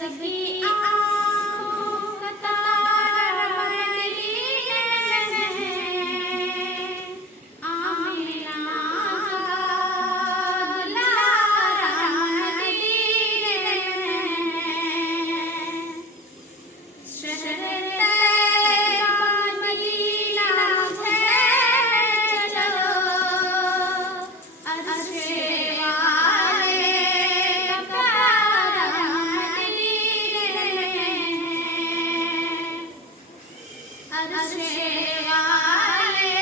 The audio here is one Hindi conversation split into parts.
सभी आँखों का तारा मदीने में है। आमिना का दुलारा मदीने में है। शहर तैयबा मदीना है चलो, अर्शे वाले का प्यारा मदीने में है। अर्शे वाले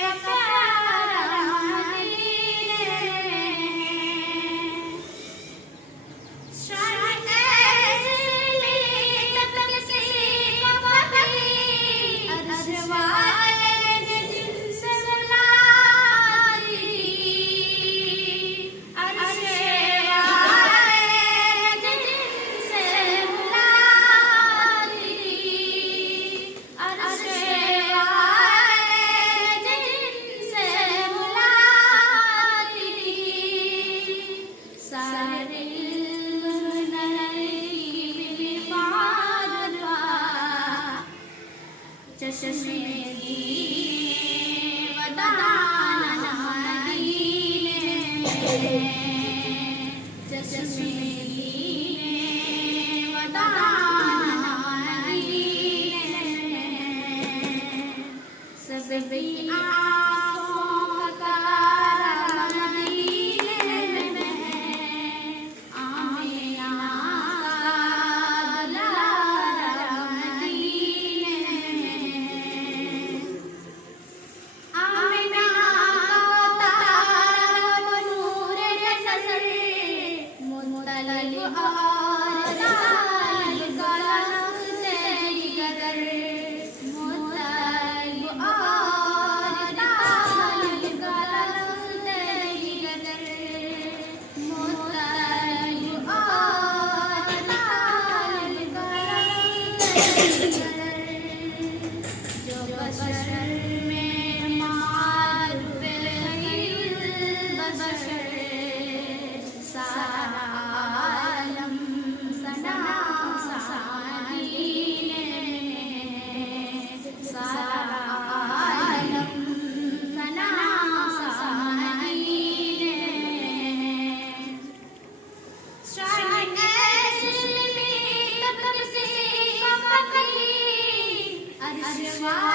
का प्यारा मदीने में है। शान ऐसी मिली तब किसी को कभी, अर्श वाले ने जिनसे बुलाई। अर्श वाले ने जिनसे बुलाई। अर्श वाले ने जिनसे बुलाई। सारे चश्मे वदान मदीने में। चश्मे वदान मदीने में। सभी आँखों का तारा मदीने में है। आमिना का दुलारा मदीने में है। आमिना को तारा वो नूरे नज़र, मुतलिब और लाल गलग तेरी गदर। मुतलिब और लाल गलग तेरी गदर। मुतलिब और लाल गलग तेरी गदर। जो बशर में मारूफ खैरुल बशर, सारा आलम सना मदीने में। सारा आलम सना मदीने में। शान ऐसी मिली तब किसी को कभी, अर्श वाले